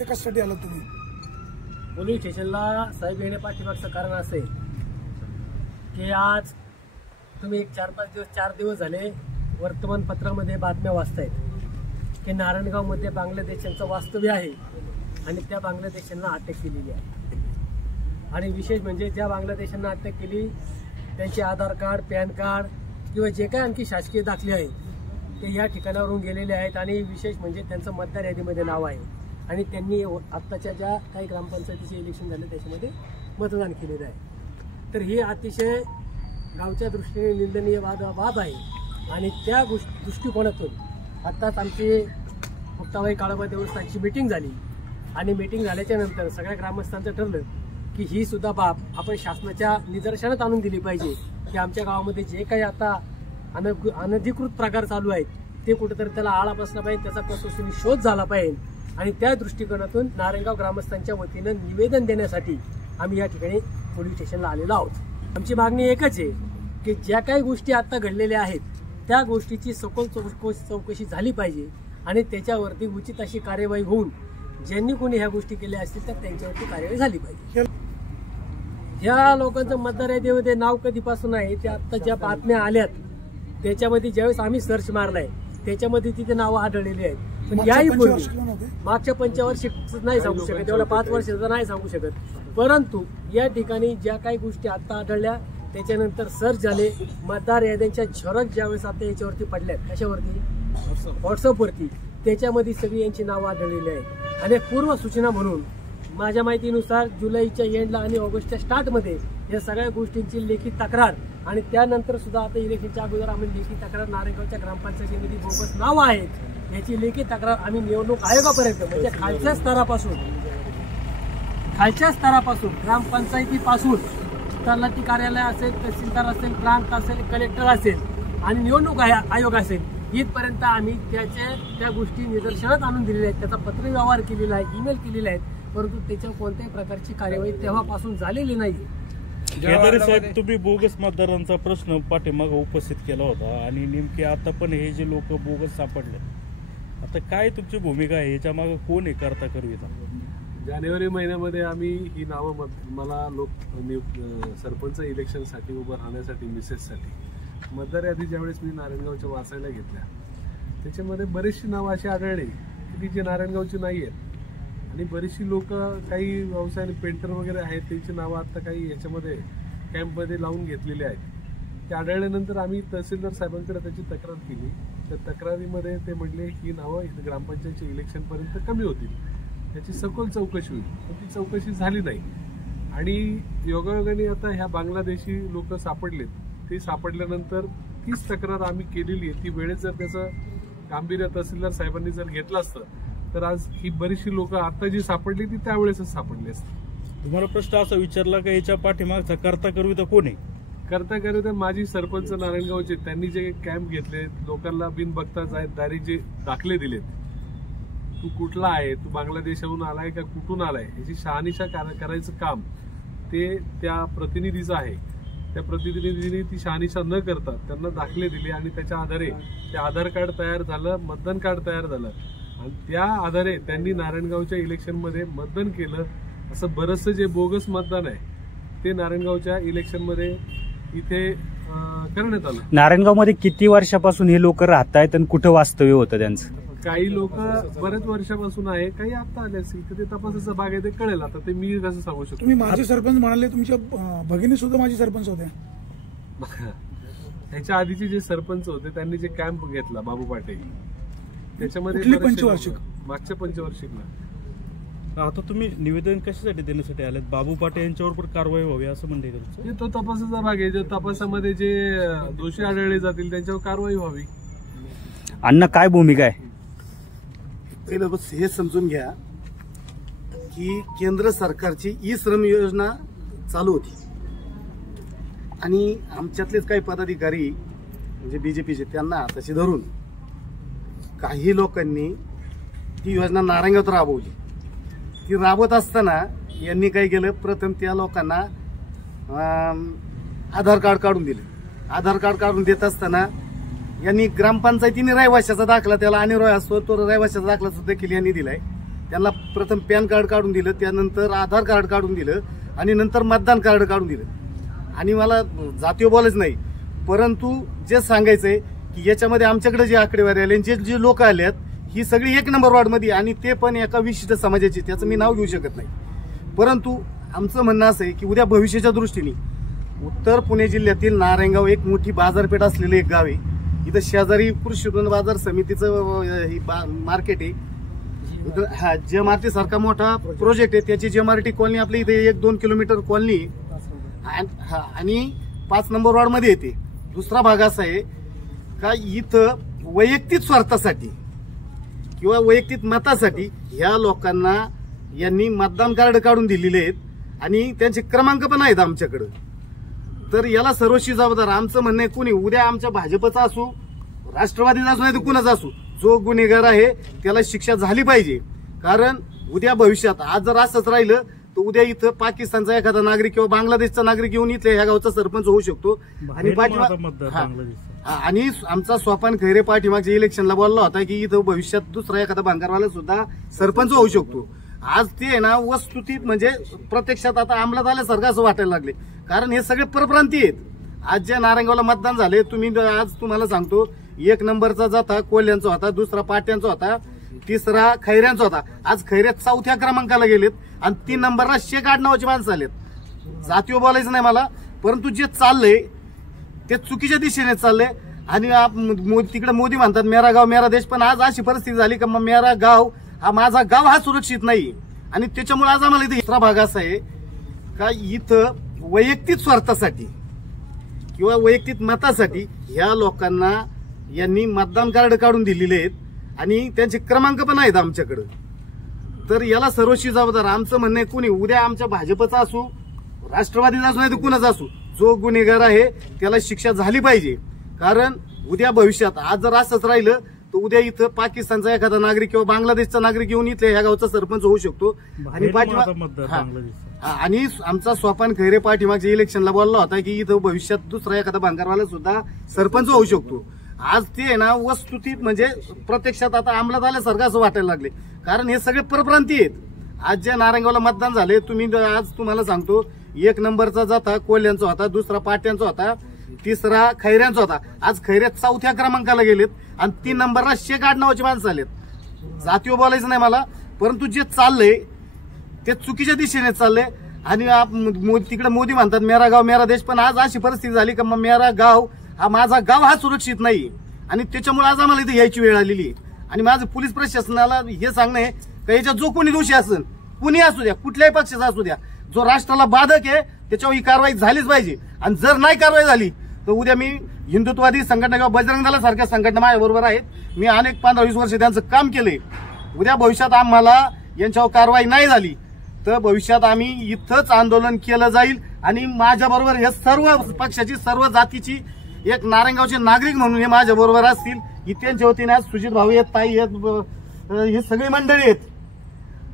नेमके कशासाठी आलात तुम्ही? पोलीस स्टेशनला साहेब येणे पाठीमागचं कारण असं आहे की आज तुम्ही 4 दिवस झाले वर्तमानपत्रामध्ये बातम्या वाचतायत की नारायणगावमध्ये बांगलादेशांचं वास्तव्य आहे आणि त्या बांगलादेशांना अटक केलेली आहे. आणि विशेष म्हणजे ज्या बांगलादेशांना अटक केली त्यांचे आधार कार्ड, पॅन कार्ड किंवा जे काही आणखी शासकीय दाखले आहेत ते या ठिकाणावरून गेलेले आहेत. आणि विशेष म्हणजे त्यांचं मतदार यादीमध्ये नाव आहे आणि त्यांनी आत्ताच्या ज्या काही ग्रामपंचायतीचे इलेक्शन झाले त्याच्यामध्ये मतदान केलेलं आहे. तर हे अतिशय गावच्या दृष्टीने निंदनीय बाब आहे. आणि त्या दृष्टिकोनातून आत्ताच आमची मुक्ताबाई काळोबा देवस्थानची मीटिंग झाली आणि मीटिंग झाल्याच्या नंतर सगळ्या ग्रामस्थांचं ठरलं की ही सुद्धा बाब आपण शासनाच्या निदर्शनात आणून दिली पाहिजे की आमच्या गावामध्ये जे काही आता अनधिकृत प्रकार चालू आहेत ते कुठेतरी त्याला आळा बसला पाहिजे, त्याचा कसोशीने शोध झाला पाहिजे. आणि त्या दृष्टिकोनातून नारायणगाव ग्रामस्थांच्या वतीनं निवेदन देण्यासाठी आम्ही या ठिकाणी पोलीस स्टेशनला आलेलो आहोत. आमची मागणी एकच आहे की ज्या काही गोष्टी आता घडलेल्या आहेत त्या गोष्टीची सखोल चौकशी झाली पाहिजे आणि त्याच्यावरती उचित अशी कार्यवाही होऊन ज्यांनी कोणी ह्या गोष्टी केल्या असतील तर त्यांच्यावरती कार्यवाही झाली पाहिजे. या लोकांचं मतदार यादीमध्ये नाव कधीपासून आहे ते आता ज्या बातम्या आल्यात त्याच्यामध्ये ज्यावेळेस आम्ही सर्च मारलाय त्याच्यामध्ये तिथे नावं आढळलेली आहेत. पण याही पूर्वी मागच्या 5 नाही सांगू शकत, तेवढ्या 5 वर्षाचं नाही सांगू शकत. परंतु या ठिकाणी ज्या काही गोष्टी आता आढळल्या त्याच्यानंतर सर्च झाले, मतदार याद्यांच्या झलक ज्यावेळेस आता याच्यावरती पडल्यात, कशावरती, व्हॉट्सअपवरती, त्याच्यामध्ये सगळी यांची नावं आढळलेली आहेत. आणि पूर्व सूचना म्हणून माझ्या माहितीनुसार जुलैच्या एंडला आणि ऑगस्टच्या स्टार्टमध्ये या सगळ्या गोष्टींची लेखी तक्रार आणि त्यानंतर सुद्धा आता इलेक्शनच्या अगोदर आम्ही लेखी तक्रार नारायणगावच्या ग्रामपंचायतीमध्ये बोगस नावं आहेत याची लेखी तक्रार आम्ही निवडणूक आयोगापर्यंत म्हणजे खालच्या स्तरापासून ग्रामपंचायतीपासून तलाठी कार्यालय असेल, तहसीलदार असेल, प्रांत असेल, कलेक्टर असेल आणि निवडणूक आयोग असेल इथपर्यंत आम्ही त्या गोष्टी निदर्शनात आणून दिलेल्या आहेत. त्याचा पत्रव्यवहार केलेला आहे, ईमेल केलेला आहे, परंतु त्याच्यावर कोणत्याही प्रकारची कार्यवाही तेव्हापासून झालेली नाही. केदारे साहेब, तुम्ही बोगस मतदारांचा प्रश्न पाठीमागे उपस्थित केला होता आणि नेमके आता पण हे जे लोक बोगस सापडले, आता काय तुमची भूमिका आहे, याच्या मागे कोण आहे करता करूया? जानेवारी महिन्यामध्ये आम्ही ही नावं मला सरपंच इलेक्शनसाठी उभं राहण्यासाठी मिसेससाठी मतदार यादी ज्यावेळेस मी नारायणगावच्या वाचायला घेतल्या त्याच्यामध्ये बरीचशी नावं अशी आढळली की जी नारायणगावची नाही आहेत. आणि बरीचशी लोक काही व्यवसाय पेंटर वगैरे आहेत त्यांची नावं आता काही याच्यामध्ये कॅम्पमध्ये लावून घेतलेली आहेत. ते आढळल्यानंतर आम्ही तहसीलदार साहेबांकडे त्याची तक्रार केली. त्या तक्रारीमध्ये ते म्हटले ही नावं इथं ग्रामपंचायतच्या इलेक्शनपर्यंत कमी होतील, त्याची सखोल चौकशी होईल. पण ती चौकशी झाली नाही. आणि योगायोगाने आता ह्या बांगलादेशी लोक सापडलेत. ते सापडल्यानंतर तीच तक्रार आम्ही केलेली आहे. ती वेळेत जर त्याचं गांभीर्य तहसीलदार साहेबांनी जर घेतलं असतं तर आज ही बरीचशी लोक आता जी सापडली ती त्यावेळेसच सापडली असते. तुम्हाला प्रश्न असा विचारला का याच्या पाठीमागचा करता करू तर कोण आहे? करता करू तर माझी सरपंच नारायणगावचे त्यांनी जे कॅम्प घेतले, लोकांना बिन बघता दारी जे दाखले दिलेत, तू कुठला आहे, तू बांगलादेशाहून आलाय का कुठून आलाय, याची शहानिशा करायचं काम ते त्या प्रतिनिधीचं आहे. त्या प्रतिनिधींनी ती शहानिशा न करता त्यांना दाखले दिले आणि त्याच्या आधारे ते आधार कार्ड तयार झालं, मतदान कार्ड तयार झालं आणि त्या आधारे त्यांनी नारायणगावच्या इलेक्शनमध्ये मतदान केलं. असं बरंचसं जे बोगस मतदान आहे ते नारायणगावच्या इलेक्शनमध्ये इथे करण्यात आलं. नारायणगावमध्ये किती वर्षापासून हे लोक राहत आहेत आणि कुठं वास्तव्य होतं त्यांचं? काही लोक बऱ्याच वर्षापासून आहे, काही आता आले असतील तर ते तपासाचा भाग आहे, ते कळेल. आता ते मी कसं सांगू शकतो? तुम्ही माझे सरपंच म्हणाले, तुमच्या भगिनी सुद्धा माझे सरपंच होत्या. ह्याच्या आधीचे जे सरपंच होते त्यांनी जे कॅम्प घेतला बाबू पाटे त्याच्यामध्ये पंचवार्षिक मागच्या पंचवार्षिकला. आता तुम्ही निवेदन कशासाठी देण्यासाठी आलेत? बाबू पाटे यांच्यावर पण कारवाई व्हावी असं म्हणते. तो तपासाचा भाग आहे. जो तपासामध्ये जे दोषी आढळले जातील त्यांच्यावर कारवाई व्हावी. अण्णा, काय भूमिका आहे? पहिलं बस हे समजून घ्या की केंद्र सरकारची ई श्रम योजना चालू होती आणि आमच्यातलेच काही पदाधिकारी म्हणजे बीजेपीचे त्यांना हाताशी धरून काही लोकांनी ती योजना नारायणगावात राबवली. ती राबवत असताना यांनी काय केलं, प्रथम त्या लोकांना आधार कार्ड काढून दिले. आधार कार्ड काढून देत असताना यांनी ग्रामपंचायतीने रहिवाशाचा दाखला त्याला आणि असतो तो रहिवाशाचा दाखला देखील यांनी दिलाय त्यांना प्रथम पॅन कार्ड काढून दिलं, त्यानंतर आधार कार्ड काढून दिलं आणि नंतर मतदान कार्ड काढून दिलं. आणि मला जातीय बोलायच नाही, परंतु जे सांगायचंय की याच्यामध्ये आमच्याकडे जे आकडेवारी आले, जे लोक आलेत, ही सगळी 1 नंबर वॉर्डमध्ये, आणि ते पण एका विशिष्ट समाजाची, त्याचं मी नाव घेऊ शकत नाही. परंतु आमचं म्हणणं असं आहे की उद्या भविष्याच्या दृष्टीने उत्तर पुणे जिल्ह्यातील नारायणगाव एक मोठी बाजारपेठ असलेलं एक गाव आहे. इथं शेजारी कृषी उत्पन्न बाजार समितीचं मार्केट आहे. हा जेएमआरटी सारखा मोठा प्रोजेक्ट आहे. त्याची जेएमआरटी कॉलनी आपल्या इथे 1-2 किलोमीटर कॉलनी आणि 5 नंबर वॉर्ड मध्ये येते. दुसरा भाग असा आहे का इथं वैयक्तिक स्वार्थासाठी किंवा वैयक्तिक मतासाठी ह्या लोकांना यांनी मतदान कार्ड काढून दिलेले आहेत आणि त्यांचे क्रमांक पण आहेत आमच्याकडे. तर याला सर्वस्वी जबाबदार आमचं म्हणणं आहे, कुणी उद्या आमच्या भाजपचा असू, राष्ट्रवादीचा असू, नाही तर कुणाचा असू, जो गुन्हेगार आहे त्याला शिक्षा झाली पाहिजे. कारण उद्या भविष्यात आज जर असंच राहिलं तर उद्या इथं पाकिस्तानचा एखादा नागरिक किंवा बांगलादेशचा नागरिक येऊन इथल्या ह्या गावचा सरपंच होऊ शकतो. आणि आमचा सोपान खैरे पाठीमागच्या इलेक्शनला बोलला होता की इथं भविष्यात दुसरा एखादा भांगारवाला सुद्धा सरपंच होऊ शकतो. आज ते आहे ना वस्तुस्थितीत म्हणजे प्रत्यक्षात आता अंमलात आल्यासारखं असं वाटायला लागले. कारण हे सगळे परप्रांती आहेत. आज ज्या नारायणगावला मतदान झाले, आज तुम्हाला सांगतो, 1 नंबरचा जाता कोल्ह्यांचा होता, दुसरा पाट्यांचा होता, तिसरा खैऱ्यांचा होता. आज खैऱ्यात 4थ्या क्रमांकाला गेलेत आणि 3 नंबरला शेख आडनावाची माणसं आलेत. जातीय बोलायचं नाही मला, परंतु जे चाललंय ते चुकीच्या दिशेने चाललंय. आणि तिकडे मोदी म्हणतात मेरा गाव मेरा देश, पण आज अशी परिस्थिती झाली का मेरा गाव हा माझा गाव हा सुरक्षित नाही. आणि त्याच्यामुळे आज आम्हाला इथे दुसरा भाग असा आहे का इथं वैयक्तिक स्वार्थासाठी किंवा वैयक्तिक मतासाठी ह्या लोकांना यांनी मतदान कार्ड काढून दिलेले आहेत आणि त्यांचे क्रमांक पण आहेत आमच्याकडे. तर याला सर्वस्वी जबाबदार आमचं म्हणणं आहे, कुणी उद्या आमच्या भाजपचा असू, राष्ट्रवादीचा असू, नाही तर कुणाचा असू, जो गुन्हेगार आहे त्याला शिक्षा झाली पाहिजे. कारण उद्या भविष्यात आज जर असंच राहिलं तर उद्या इथं पाकिस्तानचा एखादा नागरिक किंवा बांगलादेशचा नागरिक येऊन इथल्या ह्या गावचा सरपंच होऊ शकतो. आणि आमचा सोपान खैरे पाठीमागच्या इलेक्शनला बोलला होता की इथं भविष्यात दुसरा एखादा भांगारवाला सुद्धा सरपंच होऊ शकतो. आज ते आहे ना वस्तुस्थितीत म्हणजे प्रत्यक्षात आता अंमलात आल्यासारखं असं वाटायला लागले. कारण हे सगळे परप्रांती आहेत. आज ज्या नारायणगावला मतदान झाले, आज तुम्हाला सांगतो, 1 नंबरचा जाता कोल्ह्यांचा होता, दुसरा पाट्यांचा होता, तिसरा खैऱ्यांचा होता. आज खैऱ्यात 4थ्या क्रमांकाला गेलेत आणि 3 नंबरला शेख आडनावाची माणसं आलेत. जातीय बोलायचं नाही मला, परंतु जे चाललंय ते चुकीच्या दिशेने चाललंय. आणि तिकडे मोदी म्हणतात मेरा गाव मेरा देश, पण आज अशी परिस्थिती झाली का मेरा गाव हा माझा गाव हा सुरक्षित नाही. आणि त्याच्यामुळे आज आम्हाला इथे यायची वेळ आलेली आहे. आणि माझं पोलीस प्रशासनाला हे सांगणं आहे का याच्यात जो कोणी दोषी असेल, कुणी असू द्या, कुठल्याही पक्षाचा असू द्या, जो राष्ट्राला बाधक आहे त्याच्यावर ही कारवाई झालीच पाहिजे. आणि जर नाही कारवाई झाली तर उद्या मी हिंदुत्ववादी संघटना किंवा बजरंग दला सारख्या संघटना माझ्या बरोबर आहेत. मी अनेक 15-20 वर्ष त्यांचं काम केलंय. उद्या भविष्यात आम्हाला यांच्यावर कारवाई नाही झाली तर भविष्यात आम्ही इथंच आंदोलन केलं जाईल. आणि माझ्या बरोबर हे सर्व पक्षाची, सर्व जातीची, एक नारायणगावचे नागरिक म्हणून हे माझ्या बरोबर असतील. इथ्यांच्या वतीने आज सुजित भाऊ आहेत, ताई आहेत, हे सगळी मंडळी आहेत,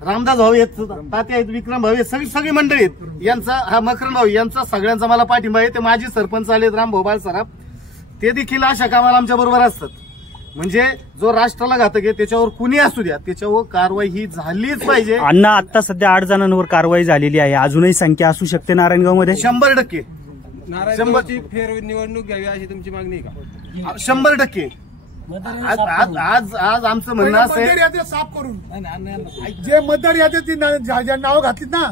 रामदास भाऊ आहेत, तात्या आहेत, विक्रम भाऊ आहेत, सगळी मंडळी आहेत. यांचा हा मकरन भाऊ, यांचा सगळ्यांचा मला पाठिंबा आहे. ते माजी सरपंच आलेत रामभाऊ बाळसराफ, ते देखील अशा कामाला आमच्या बरोबर असतात. म्हणजे जो राष्ट्राला घातक आहे त्याच्यावर कुणी असू द्या, त्याच्यावर कारवाई ही झालीच पाहिजे. अण्णा, आता सध्या 8 जणांवर कारवाई झालेली आहे, अजूनही संख्या असू शकते नारायणगावमध्ये? 100%. नारायणगावची फेर निवडणूक घ्यावी अशी तुमची मागणी आहे का? 100%. आज आमचं म्हणणं असं मतदार यादी साफ करून जे मतदार यादी ज्या नावं घातलीत ना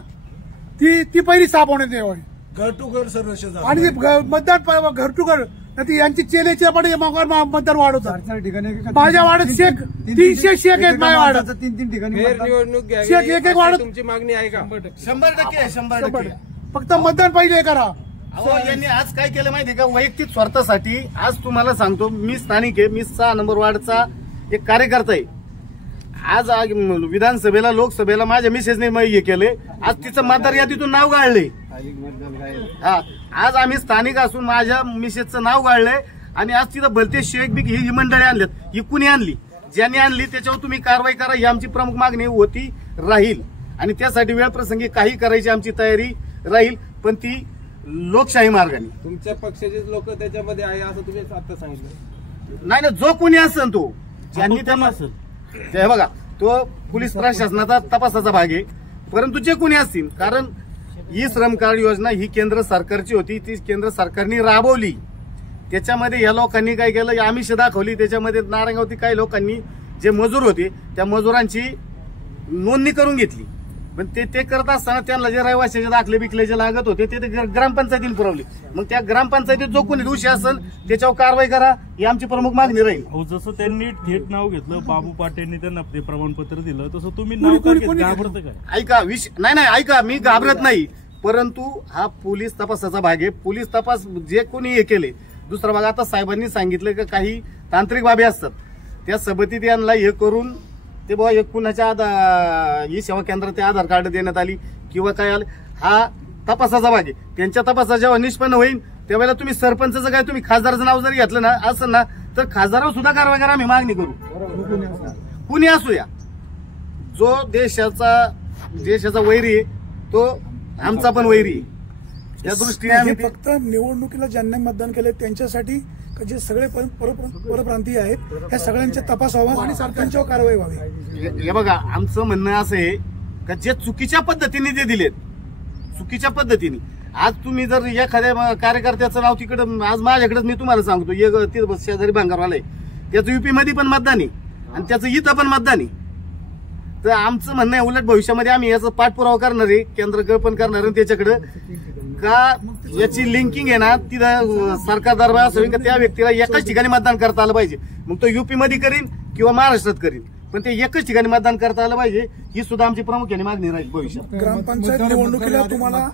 ती पहिली साफ होण्यात यावी. घर टू घर सर्वेक्षण आणि मतदार घर टू घर यांची चेलेच्या मतदार वाढवतात. माझ्या वाड्यात शेख 300 शेख आहेत. माझ्या वाड्यात 3 ठिकाणी फेर निवडणूक घ्यावी शेख एक वाढत. तुमची मागणी आहे का? 100%. फक्त मतदान पहिले करा. यांनी आज काय केलं माहितीये का, वैयक्तिक स्वार्थासाठी. आज तुम्हाला सांगतो, मी स्थानिक आहे, मी 6 नंबर वार्डचा एक कार्यकर्ता आहे. आज विधानसभेला, लोकसभेला माझ्या मिसेसने हे केले. आज तिचं मतदार यादीतून नाव गाळले. हा, आज आम्ही स्थानिक असून माझ्या मिसेसचं नाव गाळलंय. आणि आज तिथं भलते शेख बिक ही मंडळी आणल्यात. ही कुणी आणली, ज्यांनी आणली त्याच्यावर तुम्ही कारवाई करा, ही आमची प्रमुख मागणी होती, राहील. आणि त्यासाठी वेळ प्रसंगी काही करायची आमची तयारी राहील, पण ती लोकशाही मार्गाने. तुमच्या पक्षाचे लोक त्याच्यामध्ये आहे असं तुम्ही आता सांगितलं? नाही, जो कोणी असेल तो, ज्यांनी त्यांना असेल ते बघा, तो पोलीस प्रशासनाचा तपासाचा भाग आहे. परंतु जे कोणी असतील, कारण ई श्रम कार्ड योजना ही केंद्र सरकारची होती, ती केंद्र सरकारने राबवली. त्याच्यामध्ये या लोकांनी काय केलं, आमिष दाखवली. त्याच्यामध्ये नारायणगावती काही लोकांनी जे मजूर होते त्या मजुरांची नोंदणी करून घेतली. पण ते करत असताना त्यांना जे रहिवाशाचे दाखले बिकले जे लागत होते ते ग्रामपंचायतीने पुरवले. मग त्या ग्रामपंचायतीत जो कोणी दोषी असेल त्याच्यावर कारवाई करा, ही आमची प्रमुख मागणी राहील. जसं त्यांनी थेट नाव घेतलं, बाबू पाटेंनी त्यांना ते प्रमाणपत्र दिलं, तसं तुम्ही नाव का घेतलं? घाबरतं काय? ऐका, नाही ऐका, मी घाबरत नाही. परंतु हा पोलीस तपासाचा भाग आहे. पोलीस तपास जे कोणी हे केले. दुसरा भाग, आता साहेबांनी सांगितलं की काही तांत्रिक बाबी असतात, त्या सबतीत यांना हे करून ते बाबा कुणाच्या ई सेवा केंद्रात ते आधार कार्ड देण्यात आली किंवा काय आलं, हा तपासाचा भाग आहे. त्यांच्या तपासा जेव्हा निष्पन्न होईल त्यावेळेला तुम्ही सरपंचाचं काय, तुम्ही खासदाराचं नाव जरी घेतलं ना असं ना, तर खासदारावर सुद्धा कारवाई करा, आम्ही मागणी करू. कुणी असू या, जो देशाचा वैरी आहे तो आमचा पण वैरी आहे. त्या दृष्टीने आम्ही फक्त निवडणुकीला ज्यांनी मतदान केले त्यांच्यासाठी जे सगळे परप्रांतीय आहेत त्या सगळ्यांचे तपास व्हावा आणि सरकारच्यावर कारवाई व्हावी. हे बघा, आमचं म्हणणं असं आहे का जे चुकीच्या पद्धतीने ते दिलेत, चुकीच्या पद्धतीने, आज तुम्ही जर एखाद्या कार्यकर्त्याचं नाव तिकडे, आज माझ्याकडेच मी तुम्हाला सांगतो, ते शेजारी भांगारवाला आहे, त्याचं युपी मध्ये पण मतदान आहे आणि त्याचं इथं पण मतदान आहे. तर आमचं म्हणणं आहे, उलट भविष्यामध्ये आम्ही याचा पाठपुरावा करणार आहे, केंद्र पण करणार आहे त्याच्याकडे, का याची लिंकिंग आहे ना, तिथं सरकार दरबार असं का त्या व्यक्तीला एकाच ठिकाणी मतदान करता आलं पाहिजे. मग तो युपी मध्ये करीन किंवा महाराष्ट्रात करीन, पण ते एकच ठिकाणी मतदान करता आलं पाहिजे, ही सुद्धा आमची प्रामुख्याने मागणी राहील भविष्यात. ग्रामपंचायत निवडणुकीला तुम्हाला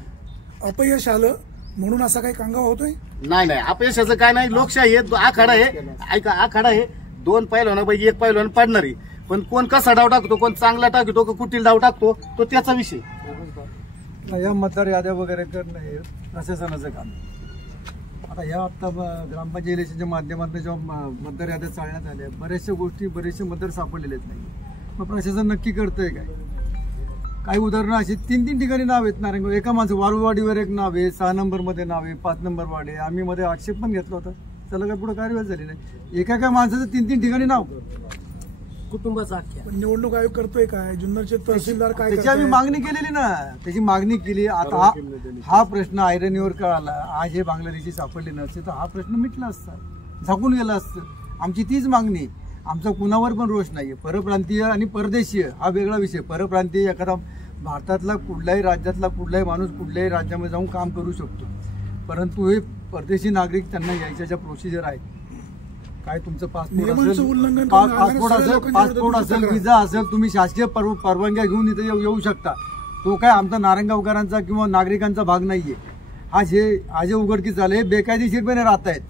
अपयश आलं म्हणून असा काही कांगावा होतोय? नाही, अपयशाचं काय नाही. लोकशाही आहे, आखाडा आहे. ऐका, आखाडा आहे, 2 पैलवानापैकी 1 पैलवान पडणार आहे. पण कोण कसा डाव टाकतो, कोण चांगला टाकतो, कुठील डाव टाकतो, तो त्याचा विषय. या मतदार याद्या वगैरे करणं हे प्रशासनाचं काम. आता या आता ग्रामपंचायत इलेक्शनच्या माध्यमातून जेव्हा मतदार याद्या चालण्यात आल्या, बऱ्याचशा गोष्टी, बरेचसे मतदार सापडलेले नाही. मग प्रशासन नक्की करतंय काय? काही उदाहरणं अशी 3 ठिकाणी नाव आहेत नारायणगाव. एका माणसं वाळूवाडीवर एक नाव आहे, 6 नंबरमध्ये नाव आहे, 5 नंबर वार्ड आहे. आम्ही मध्ये आक्षेप पण घेतला होता, त्याला काय पुढे कार्यवाही झाली नाही. एका माणसाचं 3 ठिकाणी नाव, कुटुंबाचा. निवडणूक आयोग करतोय काय? जुन्नरचे तहसीलदार काय? त्याची आम्ही मागणी केलेली ना, त्याची मागणी केली. आता हा प्रश्न आयरनीवर का आला, आज हे बांगलादेशी सापडले नसते तर हा प्रश्न मिटला असता, झाकून गेला असतं. आमची तीच मागणी. आमचा कुणावर पण रोष नाहीये. परप्रांतीय आणि परदेशीय हा वेगळा विषय. परप्रांतीय एखादा भारतातला कुठल्याही राज्यातला कुठलाही माणूस कुठल्याही राज्यामध्ये जाऊन काम करू शकतो, परंतु हे परदेशी नागरिक त्यांना यायच्या ज्या प्रोसिजर आहेत, काय तुमचं पासपोर्ट असेल, विजा असेल, तुम्ही शासकीय परवानग्या घेऊन इथे येऊ शकता. तो काय आमचा नारायणगावकरांचा किंवा नागरिकांचा भाग नाहीये. हा जे उघडकीस झाले बेकायदेशीरपणे राहत आहेत.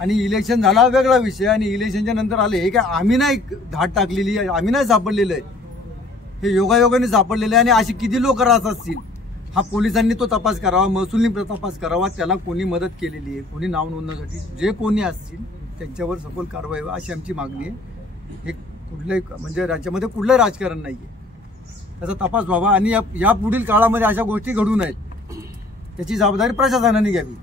आणि इलेक्शन झाला वेगळा विषय, आणि इलेक्शनच्या नंतर आले हे काय आम्ही नाही धाड टाकलेली, आम्ही नाही सापडलेलं आहे, हे योगायोगाने सापडलेले आहे. आणि अशी किती लोक राहत असतील, हा पोलिसांनी तो तपास करावा, महसूलनी तपास करावा, त्याला कोणी मदत केलेली आहे, कोणी नाव नोंदण्यासाठी, जे कोणी असतील त्यांच्यावर सखोल कारवाई व्हावी अशी आमची मागणी आहे. हे कुठल्याही म्हणजे राज्यामध्ये कुठलंही राजकारण नाहीये, त्याचा तपास व्हावा आणि या पुढील काळामध्ये अशा गोष्टी घडू नयेत, त्याची जबाबदारी प्रशासनाने घ्यावी.